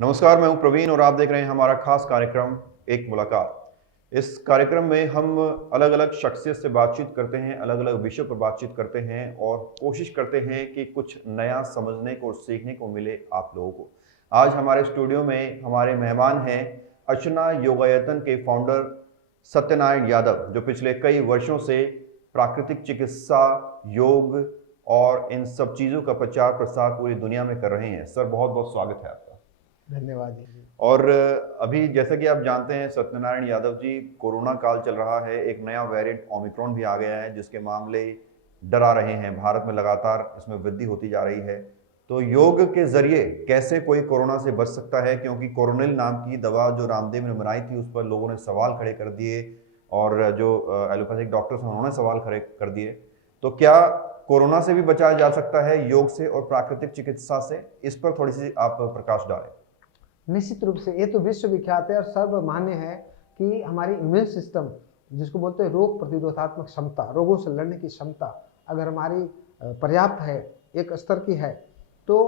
नमस्कार, मैं हूं प्रवीण और आप देख रहे हैं हमारा खास कार्यक्रम एक मुलाकात। इस कार्यक्रम में हम अलग अलग शख्सियत से बातचीत करते हैं, अलग अलग विषयों पर बातचीत करते हैं और कोशिश करते हैं कि कुछ नया समझने को और सीखने को मिले आप लोगों को। आज हमारे स्टूडियो में हमारे मेहमान हैं अर्चना योगायतन के फाउंडर सत्यनारायण यादव, जो पिछले कई वर्षों से प्राकृतिक चिकित्सा, योग और इन सब चीज़ों का प्रचार प्रसार पूरी दुनिया में कर रहे हैं। सर, बहुत बहुत स्वागत है आपका। धन्यवाद जी। और अभी जैसा कि आप जानते हैं सत्यनारायण यादव जी, कोरोना काल चल रहा है, एक नया वेरिएंट ओमिक्रॉन भी आ गया है जिसके मामले डरा रहे हैं। भारत में लगातार इसमें वृद्धि होती जा रही है। तो योग के जरिए कैसे कोई कोरोना से बच सकता है, क्योंकि कोरोनिल नाम की दवा जो रामदेव ने बनाई थी उस पर लोगों ने सवाल खड़े कर दिए और जो एलोपैथिक डॉक्टर्स हैं उन्होंने सवाल खड़े कर दिए। तो क्या कोरोना से भी बचाया जा सकता है योग से और प्राकृतिक चिकित्सा से? इस पर थोड़ी सी आप प्रकाश डालें। निश्चित रूप से ये तो विश्व विख्यात है और सर्वमान्य है कि हमारी इम्यून सिस्टम, जिसको बोलते हैं रोग प्रतिरोधात्मक क्षमता, रोगों से लड़ने की क्षमता, अगर हमारी पर्याप्त है, एक स्तर की है, तो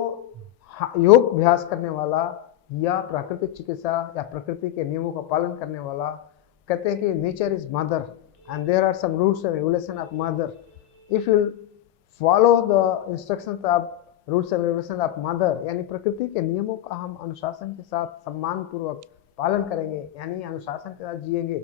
योग अभ्यास करने वाला या प्राकृतिक चिकित्सा या प्रकृति के नियमों का पालन करने वाला, कहते हैं कि nature is mother and there are some rules and regulation of mother. If you follow the instructions of rules and regulation of mother, यानी प्रकृति के नियमों का हम अनुशासन के साथ सम्मान पूर्वक पालन करेंगे, यानी अनुशासन के साथ जिएंगे,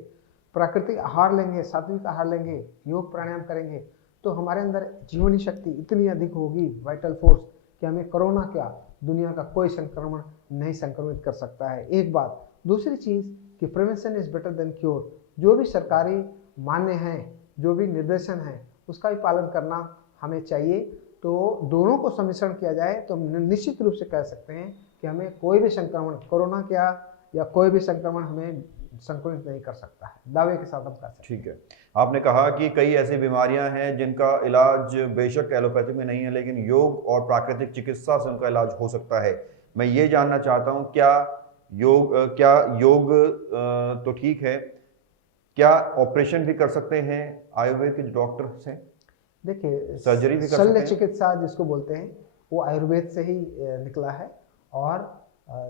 प्राकृतिक आहार लेंगे, सात्विक आहार लेंगे, योग प्राणायाम करेंगे, तो हमारे अंदर जीवनी शक्ति इतनी अधिक होगी, वाइटल फोर्स, कि हमें कोरोना क्या, दुनिया का कोई संक्रमण नहीं संक्रमित कर सकता है। एक बात। दूसरी चीज़ कि prevention is better than cure. जो भी सरकारी मान्य हैं, जो भी निर्देशन है, उसका भी पालन करना हमें चाहिए। तो दोनों को सम्मिश्रण किया जाए तो निश्चित रूप से कह सकते हैं कि हमें कोई भी संक्रमण, कोरोना क्या या कोई भी संक्रमण हमें संक्रमित नहीं कर सकता है, दावे के साथ हम कह सकते हैं। ठीक है। आपने कहा कि कई ऐसी बीमारियां हैं जिनका इलाज बेशक एलोपैथी में नहीं है, लेकिन योग और प्राकृतिक चिकित्सा से उनका इलाज हो सकता है। मैं ये जानना चाहता हूं, क्या योग तो ठीक है, क्या ऑपरेशन भी कर सकते हैं आयुर्वेद के डॉक्टर से? देखिए, सर्जरी भी कर शल्य सकते हैं? चिकित्सा जिसको बोलते हैं वो आयुर्वेद से ही निकला है। और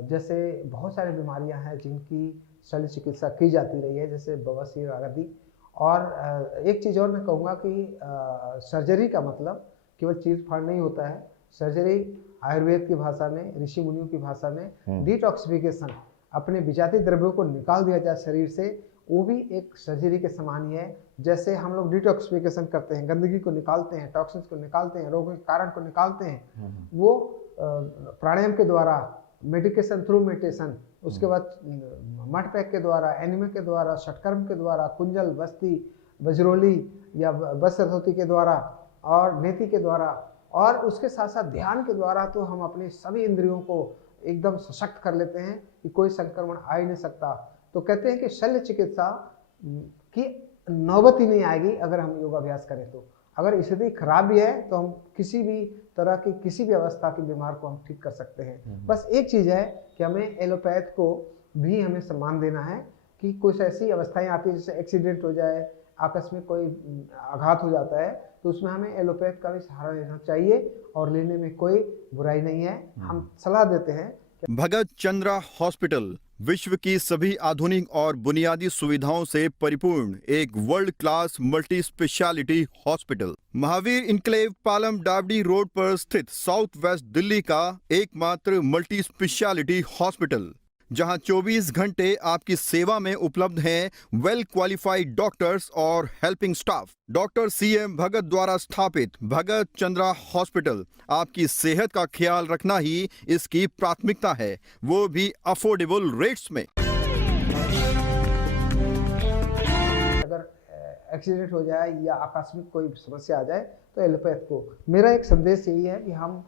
जैसे बहुत सारी बीमारियां हैं जिनकी शल्य चिकित्सा की जाती रही है, जैसे बवासीर आदि। और एक चीज़ और मैं कहूँगा कि सर्जरी का मतलब केवल चीर फाड़ नहीं होता है। सर्जरी आयुर्वेद की भाषा में, ऋषि मुनियों की भाषा में डिटॉक्सिफिकेशन, अपने विजातीय द्रव्यों को निकाल दिया जाए शरीर से, वो भी एक सर्जरी के समान ही है। जैसे हम लोग डिटॉक्सिफिकेशन करते हैं, गंदगी को निकालते हैं, टॉक्सिन्स को निकालते हैं, रोगों के कारण को निकालते हैं, वो प्राणायाम के द्वारा, मेडिकेशन थ्रू मेडिटेशन, उसके बाद मठ पैक के द्वारा, एनिमे के द्वारा, षटकर्म के द्वारा, कुंजल, बस्ती, बजरोली या बसरधोती के द्वारा और नेति के द्वारा, और उसके साथ साथ ध्यान के द्वारा, तो हम अपनी सभी इंद्रियों को एकदम सशक्त कर लेते हैं कि कोई संक्रमण आ ही नहीं सकता। तो कहते हैं कि शल्य चिकित्सा की नौबत ही नहीं आएगी अगर हम योगाभ्यास करें। तो अगर स्थिति खराब भी है तो हम किसी भी तरह की, किसी भी अवस्था की बीमार को हम ठीक कर सकते हैं। बस एक चीज़ है कि हमें एलोपैथ को भी हमें सम्मान देना है कि कुछ ऐसी अवस्थाएं आती है, जैसे एक्सीडेंट हो जाए, आकस्मिक कोई आघात हो जाता है, तो उसमें हमें एलोपैथ का भी सहारा लेना चाहिए और लेने में कोई बुराई नहीं है। हम सलाह देते हैं। भगत चंद्रा हॉस्पिटल विश्व की सभी आधुनिक और बुनियादी सुविधाओं से परिपूर्ण एक world class multi speciality hospital, Mahavir enclave, Palam डावडी रोड पर स्थित साउथ वेस्ट दिल्ली का एकमात्र मल्टी स्पेशलिटी हॉस्पिटल, जहां 24 घंटे आपकी सेवा में उपलब्ध हैं वेल क्वालिफाइड डॉक्टर्स और हेल्पिंग स्टाफ। डॉक्टर CM भगत द्वारा स्थापित भगत चंद्रा हॉस्पिटल आपकी सेहत का ख्याल रखना ही इसकी प्राथमिकता है, वो भी अफोर्डेबल रेट्स में। अगर एक्सीडेंट हो जाए या आकस्मिक कोई समस्या आ जाए तो एलोपैथ को, मेरा एक संदेश यही है कि हम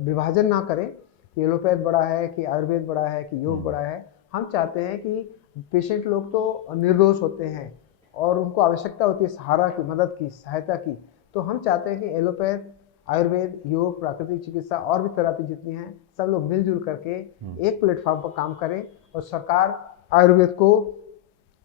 विभाजन ना करें कि एलोपैथ बड़ा है कि आयुर्वेद बड़ा है कि योग बड़ा है। हम चाहते हैं कि पेशेंट लोग तो निर्दोष होते हैं और उनको आवश्यकता होती है सहारा की, मदद की, सहायता की। तो हम चाहते हैं कि एलोपैथ, आयुर्वेद, योग, प्राकृतिक चिकित्सा और भी थेरेपी जितनी हैं, सब लोग मिलजुल करके एक प्लेटफॉर्म पर काम करें और सरकार आयुर्वेद को,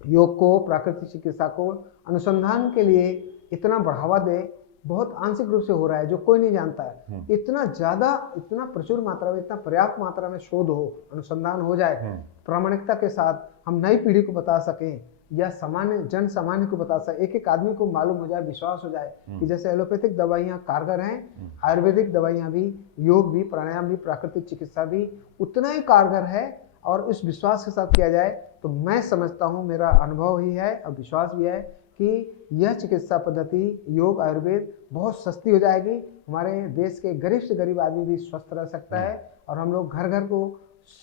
योग को, प्राकृतिक चिकित्सा को अनुसंधान के लिए इतना बढ़ावा दे बहुत आंशिक रूप से हो रहा है, जो कोई नहीं जानता है। इतना ज़्यादा, इतना प्रचुर मात्रा में, इतना पर्याप्त मात्रा में शोध हो, अनुसंधान हो जाए, प्रामाणिकता के साथ हम नई पीढ़ी को बता सकें या सामान्य जन सामान्य को बता सकें, एक एक आदमी को मालूम हो जाए, विश्वास हो जाए कि जैसे एलोपैथिक दवाइयाँ कारगर हैं, आयुर्वेदिक दवाइयाँ भी, योग भी, प्राणायाम भी, प्राकृतिक चिकित्सा भी उतना ही कारगर है, और इस विश्वास के साथ किया जाए तो मैं समझता हूँ, मेरा अनुभव ही है और विश्वास भी है कि यह चिकित्सा पद्धति योग आयुर्वेद बहुत सस्ती हो जाएगी। हमारे देश के गरीब से गरीब आदमी भी स्वस्थ रह सकता है, और हम लोग घर घर को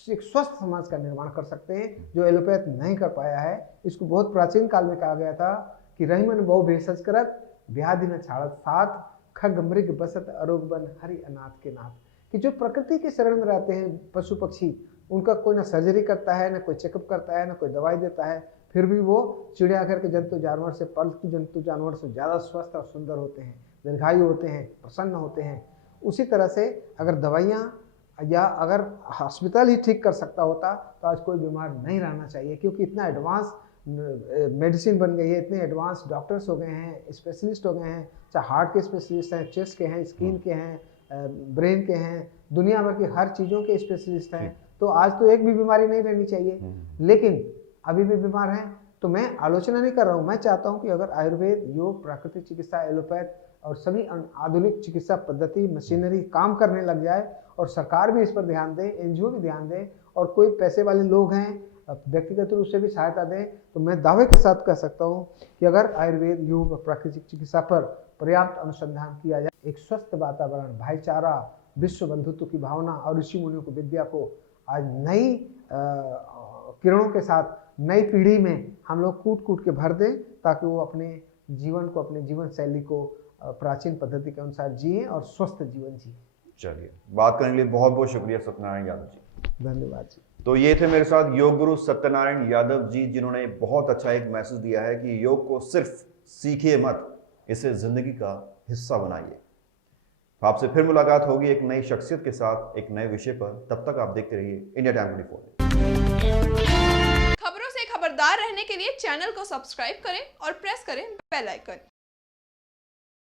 एक स्वस्थ समाज का निर्माण कर सकते हैं, जो एलोपैथ नहीं कर पाया है। इसको बहुत प्राचीन काल में कहा गया था कि रहीमन बहु भेषज करत, व्याधि न छाड़त साथ, खग मृग बसत अरोग बन हरि अनाथ के नाथ। कि जो प्रकृति के शरण में रहते हैं पशु पक्षी, उनका कोई ना सर्जरी करता है, ना कोई चेकअप करता है, ना कोई दवाई देता है, फिर भी वो चिड़ियाघर के जंतु जानवर से, पालतू जंतु जानवर से ज़्यादा स्वस्थ और सुंदर होते हैं, दीर्घायु होते हैं, प्रसन्न होते हैं। उसी तरह से अगर दवाइयाँ या अगर हॉस्पिटल ही ठीक कर सकता होता तो आज कोई बीमार नहीं रहना चाहिए, क्योंकि इतना एडवांस मेडिसिन बन गई है, इतने एडवांस डॉक्टर्स हो गए हैं, स्पेशलिस्ट हो गए हैं, चाहे हार्ट के स्पेशलिस्ट हैं, चेस्ट के हैं, स्किन के हैं, ब्रेन के हैं, दुनिया भर की हर चीज़ों के स्पेशलिस्ट हैं। तो आज तो एक भी बीमारी नहीं रहनी चाहिए, लेकिन अभी भी बीमार हैं। तो मैं आलोचना नहीं कर रहा हूँ, मैं चाहता हूँ कि अगर आयुर्वेद, योग, प्राकृतिक चिकित्सा, एलोपैथ और सभी आधुनिक चिकित्सा पद्धति, मशीनरी काम करने लग जाए, और सरकार भी इस पर ध्यान दे, एनजीओ भी ध्यान दे, और कोई पैसे वाले लोग हैं व्यक्तिगत रूप से भी सहायता दें, तो मैं दावे के साथ कह सकता हूँ कि अगर आयुर्वेद, योग और प्राकृतिक चिकित्सा पर पर्याप्त अनुसंधान किया जाए, एक स्वस्थ वातावरण, भाईचारा, विश्व बंधुत्व की भावना और ऋषि मुनियों को विद्या को आज नई किरणों के साथ नई पीढ़ी में हम लोग कूट कूट के भर दें, ताकि वो अपने जीवन को, अपने जीवन शैली को प्राचीन पद्धति के अनुसार जिए और स्वस्थ जीवन जिए। चलिए, बात करने के लिए बहुत बहुत शुक्रिया सत्यनारायण यादव जी। धन्यवाद जी। तो ये थे मेरे साथ योग गुरु सत्यनारायण यादव जी, जिन्होंने बहुत अच्छा एक मैसेज दिया है कि योग को सिर्फ सीखिए मत, इसे जिंदगी का हिस्सा बनाइए। तो आपसे फिर मुलाकात होगी एक नई शख्सियत के साथ, एक नए विषय पर। तब तक आप देखते रहिए इंडिया टाइम 24। खबरों से खबरदार रहने के लिए चैनल को सब्सक्राइब करें और प्रेस करें बेल आइकन।